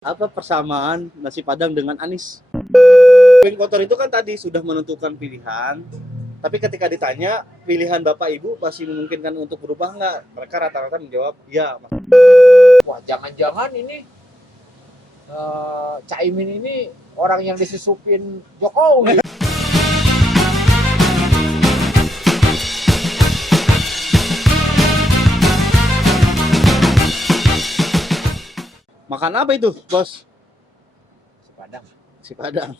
Apa persamaan nasi Padang dengan Anies? Piring kotor itu kan tadi sudah menentukan pilihan, tapi ketika ditanya pilihan Bapak Ibu masih memungkinkan untuk berubah nggak? Mereka rata-rata menjawab iya. Wah, jangan-jangan ini Caimin ini orang yang disusupin Jokowi. Makan apa itu, Bos? Sepadang. Si Padang.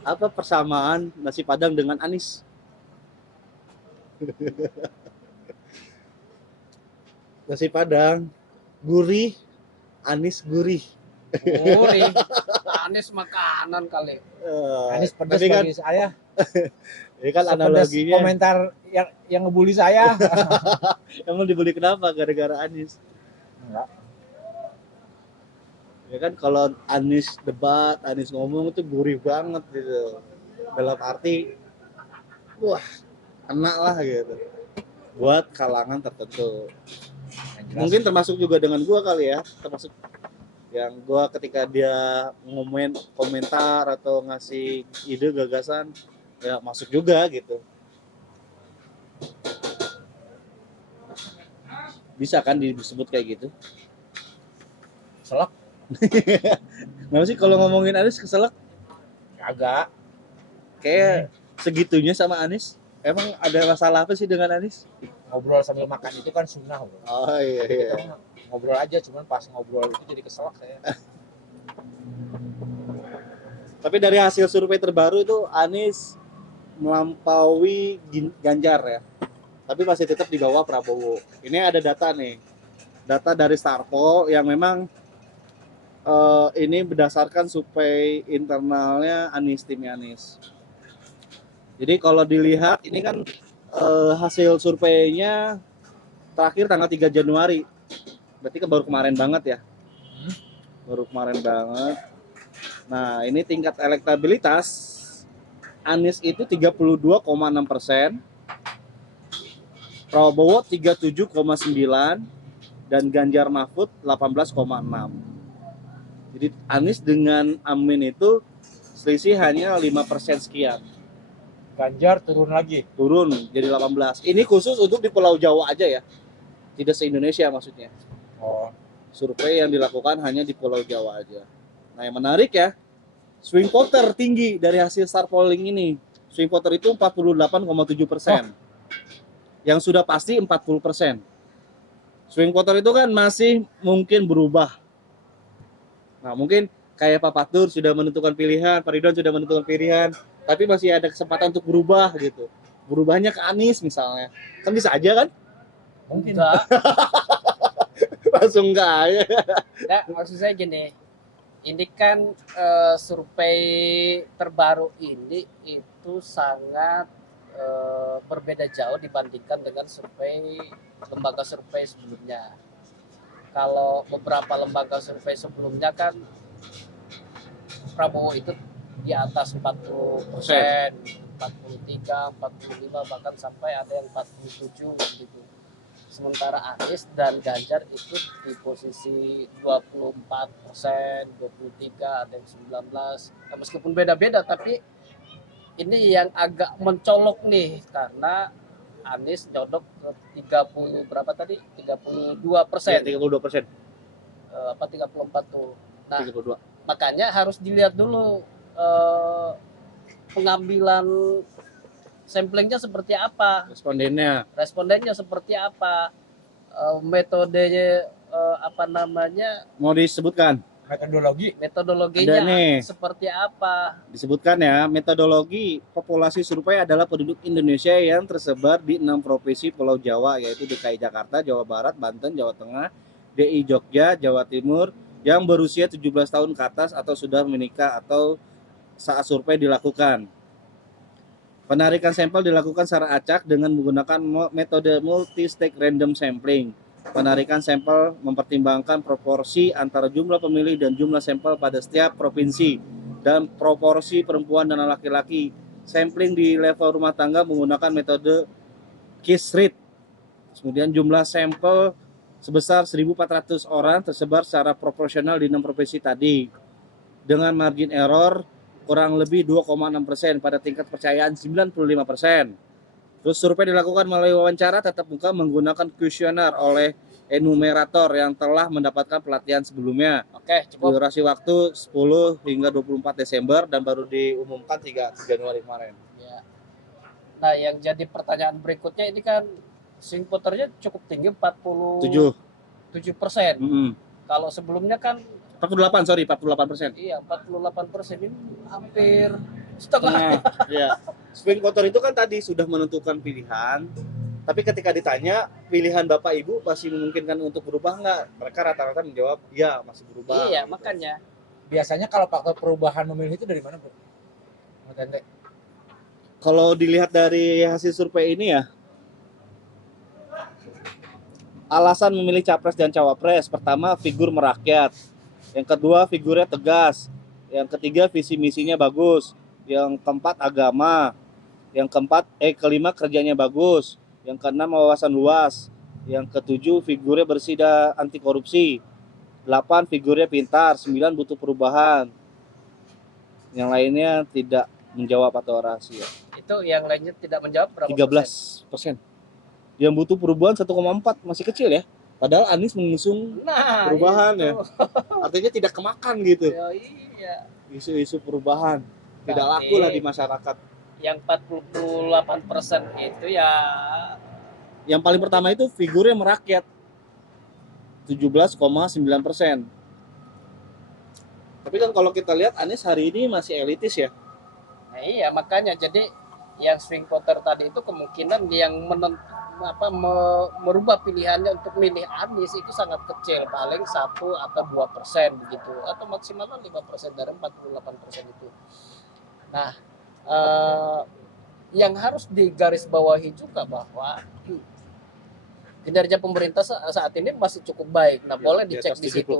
Apa persamaan nasi Padang dengan Anies? Nasi Padang gurih, Anies gurih. Gurih. Anies makanan kali. Anies pedas Tapi kan, bagi saya. ini kan Sepedas analoginya. komentar yang ngebully saya. Emang dibeli kenapa? Gara-gara Anies. Enggak. Ya kan kalau Anies debat, Anies ngomong itu gurih banget gitu. Dalam arti, wah, kena lah gitu. Buat kalangan tertentu. Mungkin termasuk juga dengan gua kali ya, termasuk yang gua ketika dia komentar atau ngasih ide gagasan, ya masuk juga gitu. Bisa kan disebut kayak gitu? Selak Kenapa sih kalau ngomongin Anies keselak? agak. Kayak segitunya sama Anies. Emang ada masalah apa sih dengan Anies? Ngobrol sambil makan itu kan sunnah, bro. Oh iya iya. Kita ngobrol aja, cuman pas ngobrol itu jadi keselak saya. Tapi dari hasil survei terbaru itu Anies melampaui Ganjar ya. Tapi masih tetap di bawah Prabowo. Ini ada data nih. Data dari Starpol yang memang ini berdasarkan survei internalnya Anies, timnya Anies. Jadi kalau dilihat ini kan hasil surveinya terakhir tanggal 3 Januari. Berarti kan baru kemarin banget ya. Baru kemarin banget. Nah, ini tingkat elektabilitas Anies itu 32,6%, Prabowo 37,9%, dan Ganjar Mahfud 18,6%. Jadi Anies dengan Amin itu selisih hanya 5% sekian. Ganjar turun lagi. Turun jadi 18. Ini khusus untuk di Pulau Jawa aja ya. Tidak se-Indonesia maksudnya. Oh, Survei yang dilakukan hanya di Pulau Jawa aja. Nah, yang menarik ya, swing voter tinggi dari hasil Star Polling ini. Swing voter itu 48,7%. Yang sudah pasti 40%. Swing voter itu kan masih mungkin berubah. Nah, mungkin kayak Pak Fatur sudah menentukan pilihan, Pak Ridwan sudah menentukan pilihan, tapi masih ada kesempatan untuk berubah gitu. Berubahnya ke Anies misalnya. Kan bisa aja kan? mungkin. Enggak. Langsung enggak ya. Enggak, maksud saya gini. Ini kan survei terbaru ini itu sangat berbeda jauh dibandingkan dengan lembaga survei sebelumnya. Kalau beberapa lembaga survei sebelumnya kan Prabowo itu di atas 40%, 43, 45, bahkan sampai ada yang 47 gitu. Sementara Anies dan Ganjar itu di posisi 24%, 23, ada yang 19. Nah, meskipun beda-beda, tapi ini yang agak mencolok nih karena Anies nyodok ke 30 berapa tadi? 32%. 32%. Apa 34 tuh. Nah, 32. makanya harus dilihat dulu pengambilan samplingnya seperti apa, respondennya seperti apa, metodenya apa namanya, Mau disebutkan? metodologinya seperti apa. Disebutkan ya, metodologi populasi survei adalah penduduk Indonesia yang tersebar di 6 provinsi Pulau Jawa, yaitu DKI Jakarta, Jawa Barat, Banten, Jawa Tengah, DI Jogja, Jawa Timur, yang berusia 17 tahun ke atas atau sudah menikah atau saat survei dilakukan. Penarikan sampel dilakukan secara acak dengan menggunakan metode multi-stage random sampling. Penarikan sampel mempertimbangkan proporsi antara jumlah pemilih dan jumlah sampel pada setiap provinsi dan proporsi perempuan dan laki-laki. Sampling di level rumah tangga menggunakan metode case rate. Kemudian jumlah sampel sebesar 1.400 orang tersebar secara proporsional di 6 provinsi tadi dengan margin error kurang lebih 2,6% pada tingkat percayaan 95%. Terus survei dilakukan melalui wawancara tatap muka menggunakan kuesioner oleh enumerator yang telah mendapatkan pelatihan sebelumnya. Oke, cukup. Durasi waktu 10 hingga 24 Desember dan baru diumumkan 3 Januari kemarin. Ya. Nah, yang jadi pertanyaan berikutnya ini kan swing voternya cukup tinggi 7. 47%. Kalau sebelumnya kan 48%. iya 48%, ini hampir setengah. Iya. Swing voter itu kan tadi sudah menentukan pilihan, tapi ketika ditanya pilihan Bapak Ibu masih memungkinkan untuk berubah nggak? Mereka rata-rata menjawab ya masih berubah. Iya, gitu. makanya Biasanya kalau faktor perubahan memilih itu dari mana, Bro? Mas Tente. Kalau dilihat dari hasil survei ini ya, alasan memilih capres dan cawapres, pertama figur merakyat, yang kedua figurnya tegas, yang ketiga visi misinya bagus, yang keempat agama, yang kelima kerjanya bagus, yang keenam wawasan luas, yang ketujuh figurnya bersih dan anti korupsi, 8 figurnya pintar, 9 butuh perubahan, yang lainnya tidak menjawab atau rahasia. itu yang lainnya tidak menjawab berapa 13%. Yang butuh perubahan 1,4, masih kecil ya. Padahal Anies mengusung Nah, perubahan itu. ya. Artinya tidak kemakan gitu. Ya, iya. Isu-isu perubahan tidak Tapi laku lah di masyarakat. yang 48% itu ya Yang paling pertama itu figurnya merakyat, 17,9%. Tapi kan kalau kita lihat Anies hari ini masih elitis ya. nah, iya makanya jadi yang swing voter tadi itu kemungkinan yang merubah pilihannya untuk milih Anies itu sangat kecil, paling 1 atau 2% begitu, atau maksimal 5% dari 48% itu. Nah, yang harus digarisbawahi juga bahwa kinerja pemerintah saat ini masih cukup baik. Nah, boleh dicek di situ.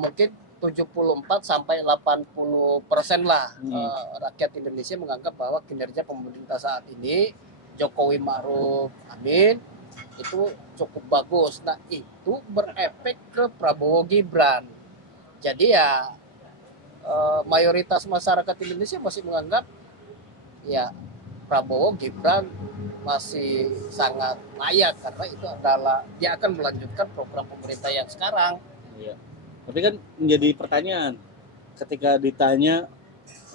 Mungkin 74 sampai 80% lah rakyat Indonesia menganggap bahwa kinerja pemerintah saat ini Jokowi Ma'ruf Amin itu cukup bagus. Nah, itu berefek ke Prabowo Gibran. Jadi ya mayoritas masyarakat Indonesia masih menganggap ya Prabowo Gibran masih sangat layak karena itu adalah dia akan melanjutkan program pemerintah yang sekarang. Iya. Tapi kan menjadi pertanyaan ketika ditanya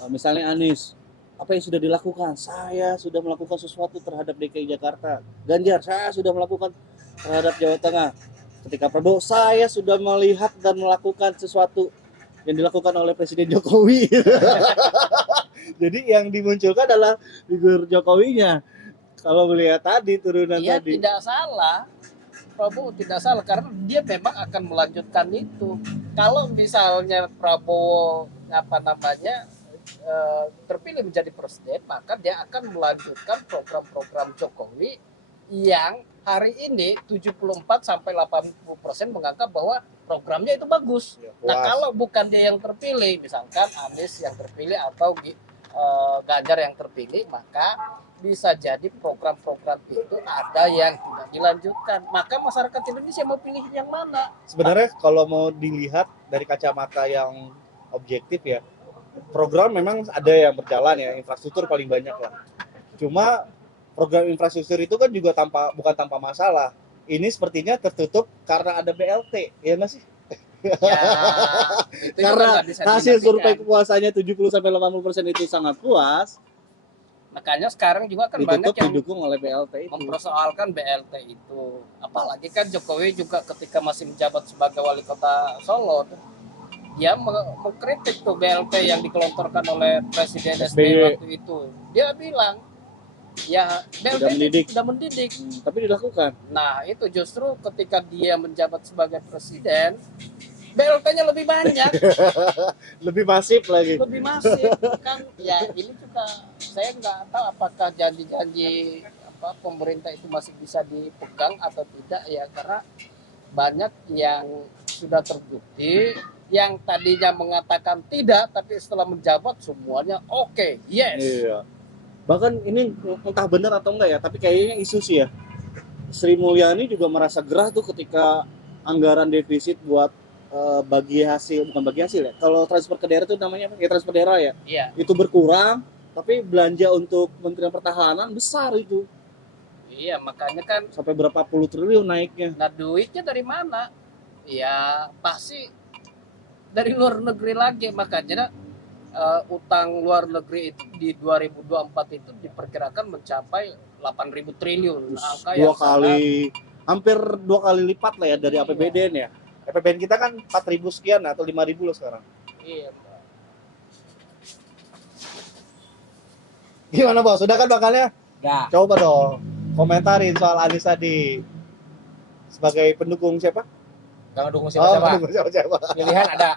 misalnya Anies, apa yang sudah dilakukan? Saya sudah melakukan sesuatu terhadap DKI Jakarta. Ganjar, saya sudah melakukan terhadap Jawa Tengah. Ketika Prabowo, saya sudah melihat dan melakukan sesuatu yang dilakukan oleh Presiden Jokowi. Jadi yang dimunculkan adalah figur Jokowinya. Kalau melihat tadi turunan Dia tadi. tidak salah. Prabowo tidak salah karena dia memang akan melanjutkan itu. Kalau misalnya Prabowo terpilih menjadi presiden, maka dia akan melanjutkan program-program Jokowi yang hari ini 74 sampai 80% menganggap bahwa programnya itu bagus. Nah, kalau bukan dia yang terpilih, misalkan Anies yang terpilih atau Ganjar yang terpilih, maka bisa jadi program-program itu ada yang tidak dilanjutkan. Maka masyarakat Indonesia mau pilih yang mana? Sebenarnya kalau mau dilihat dari kacamata yang objektif ya, program memang ada yang berjalan ya, infrastruktur paling banyak lah. Cuma program infrastruktur itu kan juga bukan tanpa masalah. Ini sepertinya tertutup karena ada BLT, ya nggak sih? Ya, itu karena hasil survei kepuasannya kepuasannya 70-80% itu sangat puas. Makanya sekarang juga kan ditutup, banyak yang didukung oleh BLT itu. mempersoalkan BLT itu. Apalagi kan Jokowi juga ketika masih menjabat sebagai wali kota Solo, dia mengkritik tuh BLT yang dikelontorkan oleh Presiden SBY waktu itu. Dia bilang, ya BLT sudah mendidik. Tapi dilakukan. Nah, itu justru ketika dia menjabat sebagai presiden, BLT-nya lebih banyak. Lebih masif lagi. Lebih masif. Kan ya ini juga saya nggak tahu apakah janji-janji pemerintah itu masih bisa dipegang atau tidak ya, karena banyak yang sudah terbukti yang tadinya mengatakan tidak tapi setelah menjabat semuanya oke, yes. Iya. Bahkan ini entah benar atau enggak ya, tapi kayaknya isu sih ya. Sri Mulyani juga merasa gerah tuh ketika anggaran defisit buat bagi hasil, bukan bagi hasil ya. Kalau transfer ke daerah itu namanya apa? Ya transfer daerah ya. Iya. Itu berkurang, tapi belanja untuk Kementerian Pertahanan besar itu. Iya, makanya kan Sampai berapa puluh triliun naiknya. nah duitnya dari mana? Ya pasti dari luar negeri lagi, makanya utang luar negeri itu di 2024 itu diperkirakan mencapai 8.000 triliun. Angka Dua yang sangat kali, hampir 2 kali lipat lah ya dari Iya. APBN ya. APBN kita kan 4.000 sekian atau 5.000 loh sekarang. iya, Mbak. Gimana bos? Sudah kan bakalnya? Nah, Coba dong komentarin soal Anies tadi sebagai pendukung siapa? jangan dukung siapa-siapa. pendukung siapa? Pilihan ada.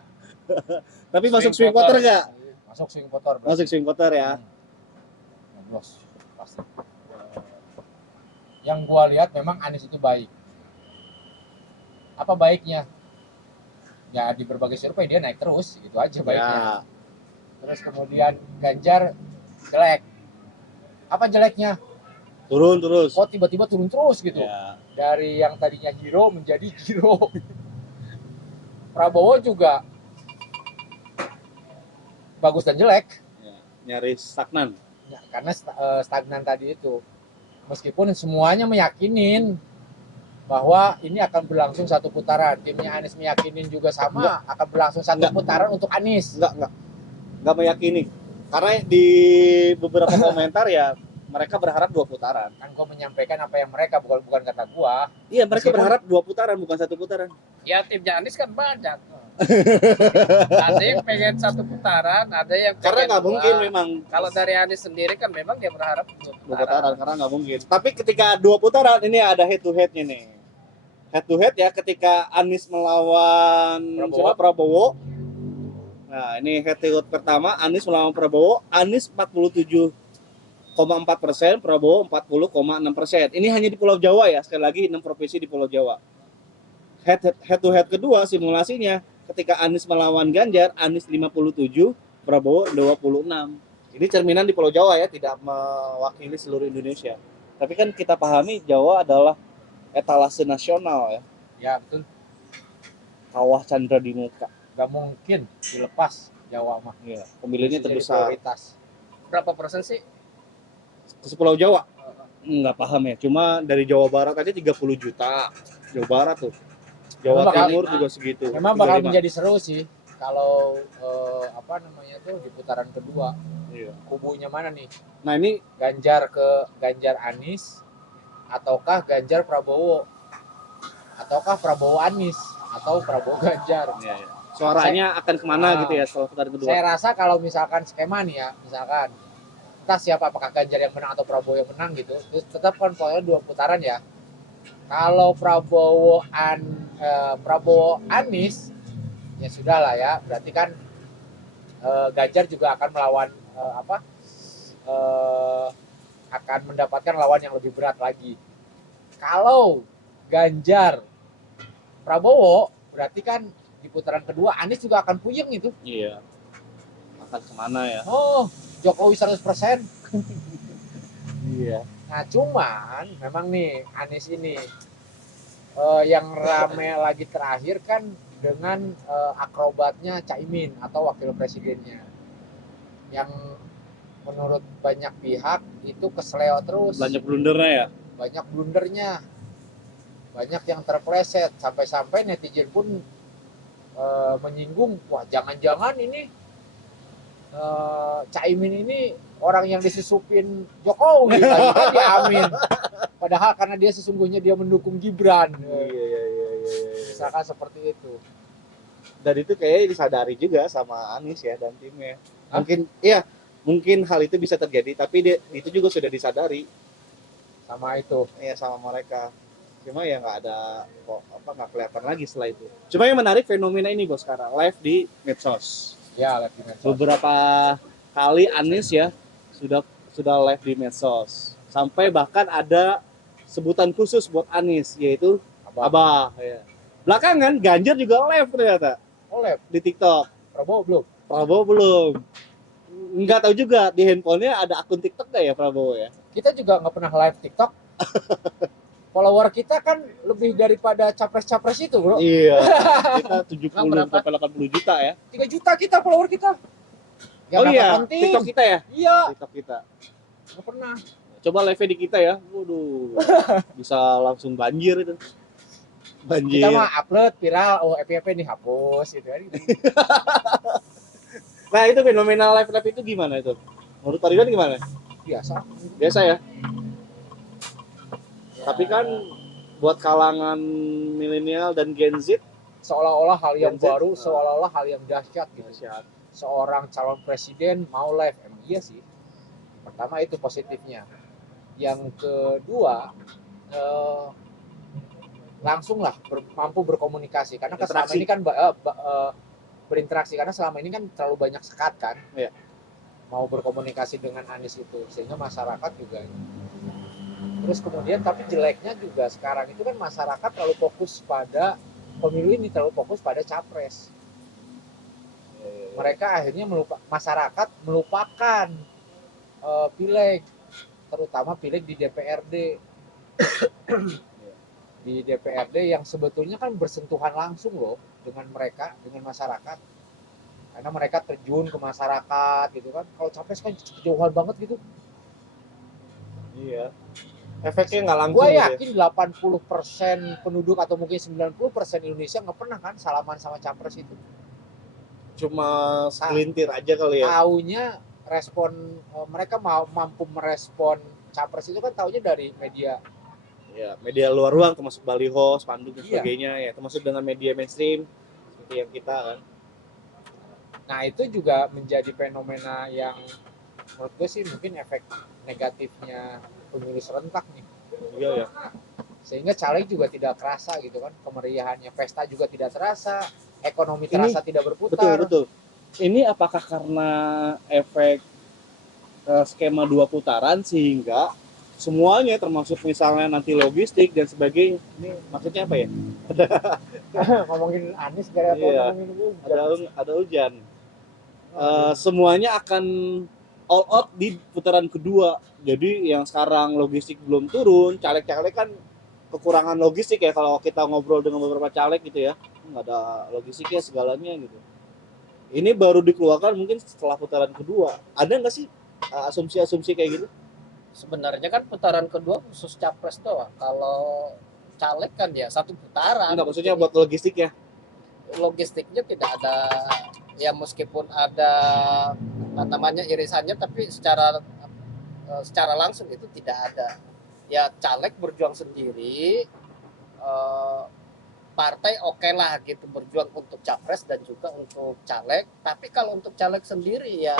Tapi masuk swing voter nggak? Masuk swing voter. Masuk swing voter ya. Nyoblos, pasti. Yang gua lihat memang Anies itu baik. Apa baiknya? Ya di berbagai survei dia naik terus, gitu aja baiknya. Ya. Terus kemudian Ganjar jelek. Apa jeleknya? Turun terus. Kok tiba-tiba turun terus gitu. Ya. Dari yang tadinya hero menjadi hero. Prabowo juga bagus dan jelek. Ya. Nyaris stagnan. Ya, karena stagnan tadi itu. Meskipun semuanya meyakinin bahwa ini akan berlangsung satu putaran. Timnya Anies meyakinin juga sama, akan berlangsung satu putaran untuk Anies. Enggak meyakini. Karena di beberapa komentar ya mereka berharap 2 putaran. Kan gua menyampaikan apa yang mereka, bukan kata gua. Iya, mereka Meskipun- berharap 2 putaran bukan 1 putaran. Ya timnya Anies kan banyak. Ada yang pengen satu putaran, ada yang Karena pengen nggak dua. mungkin memang Kalau dari Anies sendiri kan memang dia berharap 2 2 putaran karena nggak mungkin. Tapi ketika 2 putaran ini ada head to headnya nih. Head to head ya ketika Anies melawan Prabowo. Nah ini head to head pertama Anies melawan Prabowo. Anies 47,4%, Prabowo 40,6%. Ini hanya di Pulau Jawa ya, sekali lagi 6 provinsi di Pulau Jawa. Head to head kedua simulasinya ketika Anies melawan Ganjar, Anies 57, Prabowo 26. Ini cerminan di Pulau Jawa ya, tidak mewakili seluruh Indonesia. Tapi kan kita pahami Jawa adalah etalase nasional ya, Ya betul, kawah Chandra di muka. nggak mungkin dilepas Jawa mah. Iya, pemilihnya Jadi terbesar. prioritas. Berapa persen sih? Ke Pulau Jawa nggak paham ya, cuma dari Jawa Barat aja 30 juta. Jawa Barat tuh. Jawa Memang bakal- Timur juga segitu. Memang bakal 35. menjadi seru sih kalau apa namanya tuh di putaran kedua. Iya. Kubunya mana nih? Nah ini Ganjar Anies ataukah Ganjar Prabowo? Ataukah Prabowo Anies atau Prabowo Ganjar? ya, ya. Suaranya akan kemana gitu ya setelah putaran kedua. Saya rasa kalau misalkan skema nih ya, misalkan entah siapa, apakah Ganjar yang menang atau Prabowo yang menang gitu, terus tetap kan pokoknya 2 putaran ya. Kalau Prabowo Anies ya sudah lah ya, berarti kan Ganjar juga akan melawan akan mendapatkan lawan yang lebih berat lagi. Kalau Ganjar Prabowo berarti kan di putaran kedua Anies juga akan puyeng itu. Iya. Akan kemana ya? Oh, Jokowi 100%. Iya. Nah, cuman memang nih Anies ini yang rame lagi terakhir kan dengan akrobatnya Caimin atau wakil presidennya. Yang menurut banyak pihak itu kesleo terus. Banyak blundernya ya. Banyak blundernya. Banyak yang terpleset sampai-sampai netizen pun menyinggung, wah jangan-jangan ini Caimin ini orang yang disusupin Jokowi tadi kan diamin. Padahal karena dia sesungguhnya dia mendukung Gibran. Iya. Misalkan seperti itu. Dan itu kayaknya disadari juga sama Anies ya dan timnya. Hah? Mungkin hal itu bisa terjadi, tapi itu juga sudah disadari Sama itu. ya sama mereka. Cuma ya nggak kelihatan lagi setelah itu. Cuma yang menarik fenomena ini bos sekarang live di medsos. Ya, live di medsos. Beberapa kali Anies ya sudah live di medsos. Sampai bahkan ada sebutan khusus buat Anies yaitu Abah. Ya. Belakangan Ganjar juga live ternyata Oh, live. di TikTok. Prabowo belum? Prabowo belum. Nggak tahu juga di handphonenya ada akun TikTok nggak ya Prabowo ya? Kita juga nggak pernah live TikTok. follower kita kan lebih daripada capres-capres itu, bro. Iya. Kita 70 Berapa? sampai 80 juta ya. 3 juta kita follower kita. Oh nggak iya, penting. TikTok kita ya? Iya, TikTok kita. nggak pernah. Coba live di kita ya. Waduh. Bisa langsung banjir itu. Banjir. Kita mah upload viral, oh FYP nih hapus gitu kan. Nah, itu fenomena live itu gimana itu? Menurut Pak Ridwan gimana? Biasa. Biasa ya. Ya, Tapi kan buat kalangan milenial dan Gen Z Seolah-olah hal yang Gen Z, baru, seolah-olah hal yang dahsyat gitu. dahsyat. Seorang calon presiden mau live, emang iya sih. Pertama itu positifnya. Yang kedua, langsung lah mampu berkomunikasi karena kan selama Interaksi. ini kan berinteraksi karena selama ini kan terlalu banyak sekat kan. Iya. Mau berkomunikasi dengan Anies itu sehingga masyarakat juga. Terus kemudian tapi jeleknya juga sekarang itu kan masyarakat terlalu fokus pada pemilu ini, terlalu fokus pada capres. Mereka akhirnya masyarakat melupakan pileg, terutama pileg di DPRD. Di DPRD yang sebetulnya kan bersentuhan langsung loh dengan mereka, dengan masyarakat. Karena mereka terjun ke masyarakat gitu kan. Kalau capres kan kejauhan banget gitu. Iya. Efeknya nggak langsung. Gue gitu ya. yakin 80% penduduk atau mungkin 90% Indonesia nggak pernah kan salaman sama capres itu. Cuma segelintir aja kali ya. Taunya respon mereka mampu merespon capres itu kan taunya dari media. Ya, media luar ruang termasuk baliho, spanduk dan Iya. sebagainya ya, termasuk dengan media mainstream seperti yang kita kan. Nah itu juga menjadi fenomena yang menurut gue sih mungkin efek negatifnya pemilu serentak nih. Iya ya. Sehingga caleg juga tidak terasa gitu kan, kemeriahannya, pesta juga tidak terasa, ekonomi terasa tidak berputar. Betul. Ini apakah karena efek skema 2 putaran sehingga semuanya termasuk misalnya nanti logistik dan sebagainya. Ini maksudnya apa ya? Ngomongin Anies gara-gara Iya. ngomongin hujan. Ada hujan. Semuanya akan all out di putaran kedua. Jadi yang sekarang logistik belum turun, caleg-caleg kan kekurangan logistik ya kalau kita ngobrol dengan beberapa caleg gitu ya. Nggak ada logistiknya segalanya gitu. Ini baru dikeluarkan mungkin setelah putaran kedua. Ada nggak sih asumsi-asumsi kayak gitu? sebenarnya kan putaran kedua khusus capres doang. Kalau caleg kan ya satu putaran. Enggak, maksudnya buat logistiknya. Logistiknya tidak ada, ya meskipun ada apa namanya irisannya, tapi secara langsung itu tidak ada. Ya caleg berjuang sendiri, partai oke lah gitu berjuang untuk capres dan juga untuk caleg. Tapi kalau untuk caleg sendiri ya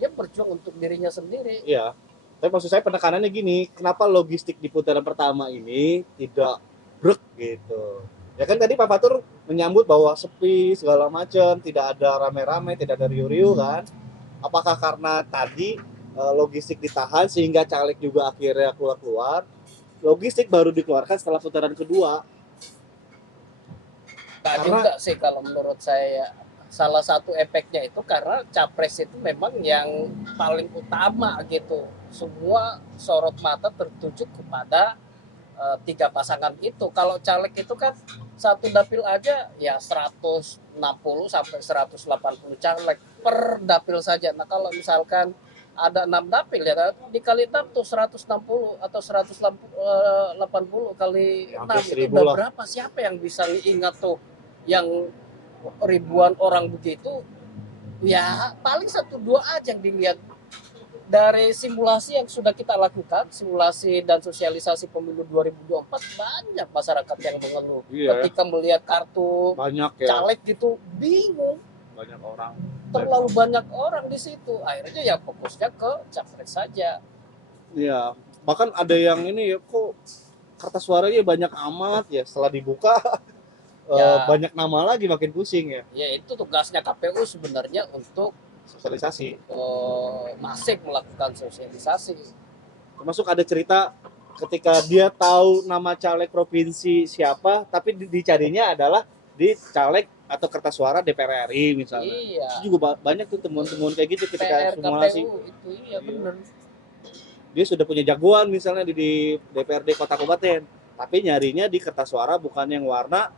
dia berjuang untuk dirinya sendiri. Iya. Tapi maksud saya penekanannya gini, kenapa logistik di putaran pertama ini tidak brek gitu. Ya kan tadi Pak Fatur menyambut bahwa sepi segala macam, tidak ada rame-rame, tidak ada riuh-riuh kan. Apakah karena tadi logistik ditahan sehingga caleg juga akhirnya keluar-keluar? Logistik baru dikeluarkan setelah putaran kedua. Nah, Karena- juga sih kalau menurut saya salah satu efeknya itu karena capres itu memang yang paling utama gitu. Semua sorot mata tertuju kepada tiga pasangan itu. Kalau caleg itu kan satu dapil aja ya 160 sampai 180 caleg per dapil saja. Nah kalau misalkan ada 6 dapil ya dikali 6 tuh 160 atau 180 kali Ya, 6 hampir itu 1000 udah lah. berapa, siapa yang bisa ingat tuh yang ribuan orang begitu. Ya paling 1-2 aja yang dilihat. Dari simulasi yang sudah kita lakukan, simulasi dan sosialisasi pemilu 2024, banyak masyarakat yang mengeluh. Iya, Ketika melihat kartu banyak ya, caleg gitu, bingung. banyak orang. Terlalu banyak orang di situ. Akhirnya ya fokusnya ke capres saja. Iya, bahkan ada yang ini ya kok kertas suaranya banyak amat ya, setelah dibuka Ya. banyak nama lagi, makin pusing ya. Ya itu tugasnya KPU sebenarnya untuk Sosialisasi. masif melakukan sosialisasi. Termasuk ada cerita ketika dia tahu nama caleg provinsi siapa, tapi dicarinya adalah di caleg atau kertas suara DPR RI misalnya. Iya. Itu juga banyak tuh temuan-temuan kayak gitu ketika PR simulasi. KPU itu iya benar. dia sudah punya jagoan misalnya di DPRD kota kabupaten, tapi nyarinya di kertas suara bukan yang warna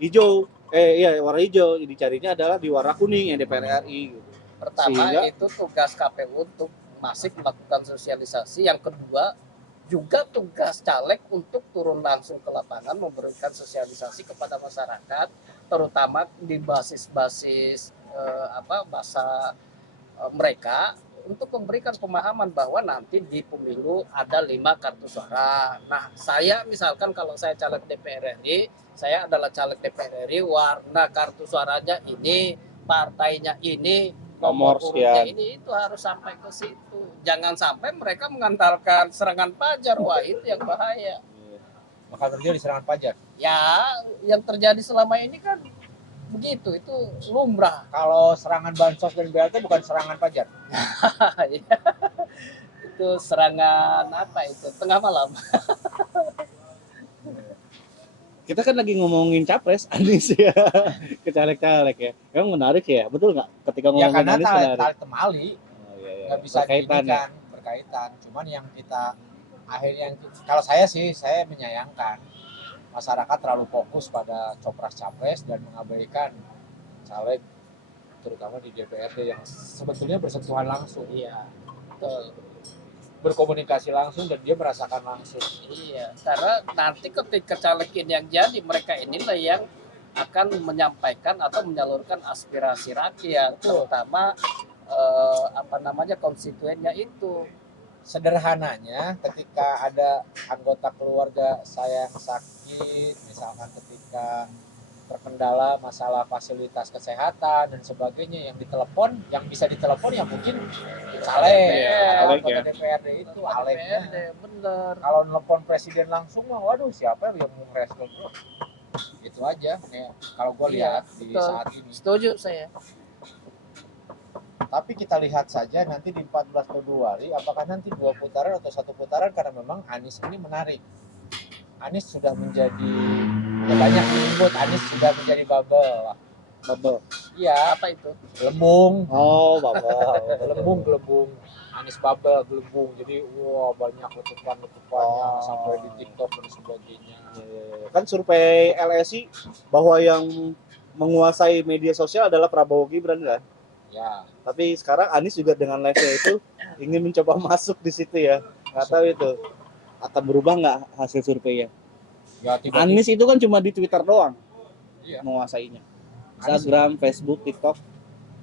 hijau, iya warna hijau, jadi carinya adalah di warna kuning yang DPR RI gitu. Pertama Sehingga itu tugas KPU untuk masif melakukan sosialisasi. Yang kedua juga tugas caleg untuk turun langsung ke lapangan memberikan sosialisasi kepada masyarakat, terutama di basis-basis bahasa mereka, untuk memberikan pemahaman bahwa nanti di pemilu ada 5 kartu suara. Nah, saya misalkan kalau saya caleg DPR RI, saya adalah caleg DPR RI, warna kartu suaranya ini, partainya ini, nomor nomor urutnya sekian. ini, itu harus sampai ke situ. Jangan sampai mereka mengantarkan serangan pajar, wah itu yang bahaya. Maka terjadi serangan pajar. Ya, yang terjadi selama ini kan begitu, itu lumrah. Kalau serangan bansos dan BLT bukan serangan pajar. Itu serangan apa itu, tengah malam. Kita kan lagi ngomongin capres Anies ya, ke caleg-caleg ya. Emang menarik ya, betul nggak? Ketika Ya ngomongin karena Anies menarik. tarik temali Oh, iya, iya. nggak bisa Berkaitan ya. diinikan, berkaitan. Cuman yang kita akhirnya, kalau saya sih, saya menyayangkan masyarakat terlalu fokus pada copras capres dan mengabaikan caleg, terutama di DPRD yang sebetulnya bersentuhan langsung, Iya, betul. berkomunikasi langsung dan dia merasakan langsung. Iya, karena nanti ketika caleg ini yang jadi, mereka inilah yang akan menyampaikan atau menyalurkan aspirasi rakyat, terutama konstituennya itu. Sederhananya, ketika ada anggota keluarga saya yang sakit, misalkan ketika terkendala masalah fasilitas kesehatan dan sebagainya, yang ditelepon, yang bisa ditelepon ya mungkin caleg, Iya, anggota ya. DPRD itu alegnya. DPRD, bener. Kalau nelpon presiden langsung mah, waduh siapa yang mau merespon bro? Itu aja nih, kalau gue lihat di betul. saat ini. Setuju saya. Tapi kita lihat saja nanti di 14 Februari, apakah nanti 2 putaran atau 1 putaran, karena memang Anies ini menarik. Anies sudah menjadi, ya banyak disebut, Anies sudah menjadi bubble. Bubble. Iya, Apa itu? gelembung, Oh, bubble. gelembung. Anies bubble, gelembung. Jadi wah banyak letupan-letupannya sampai di TikTok dan sebagainya. Kan survei LSI bahwa yang menguasai media sosial adalah Prabowo Gibran kan. Ya, Tapi sekarang Anies juga dengan live-nya itu ingin mencoba masuk di situ ya. Nggak tahu itu akan berubah nggak hasil surveinya. ya tiba-tiba. Anies itu kan cuma di Twitter doang Iya. menguasainya. Anies- Instagram, Facebook, TikTok.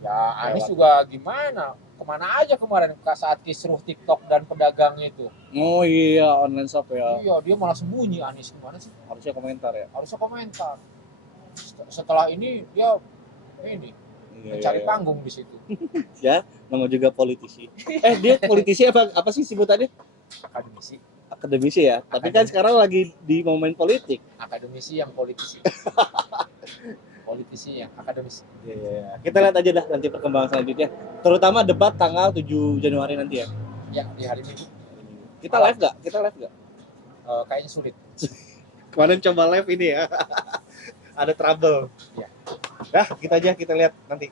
Ya, Anies juga gimana? Kemana aja kemarin saat kisruh TikTok dan pedagangnya itu? Oh iya, online shop ya. Iya, dia malah sembunyi. Anies gimana sih? Harusnya komentar ya. Harusnya komentar. Setelah ini dia ini mencari panggung di situ. Ya, nama juga politisi. Dia politisi apa sih sebutannya? Akademisi, Akademisi ya. Tapi kan sekarang lagi di momen politik. akademisi yang politisi. Politisi yang akademisi. Iya. Kita lihat aja dah nanti perkembangan selanjutnya. Terutama debat tanggal 7 Januari nanti ya. Ya, di hari Minggu Kita live nggak? kayaknya sulit. Kemarin coba live ini ya. Ada trouble. Iya. Dah, kita aja kita lihat nanti.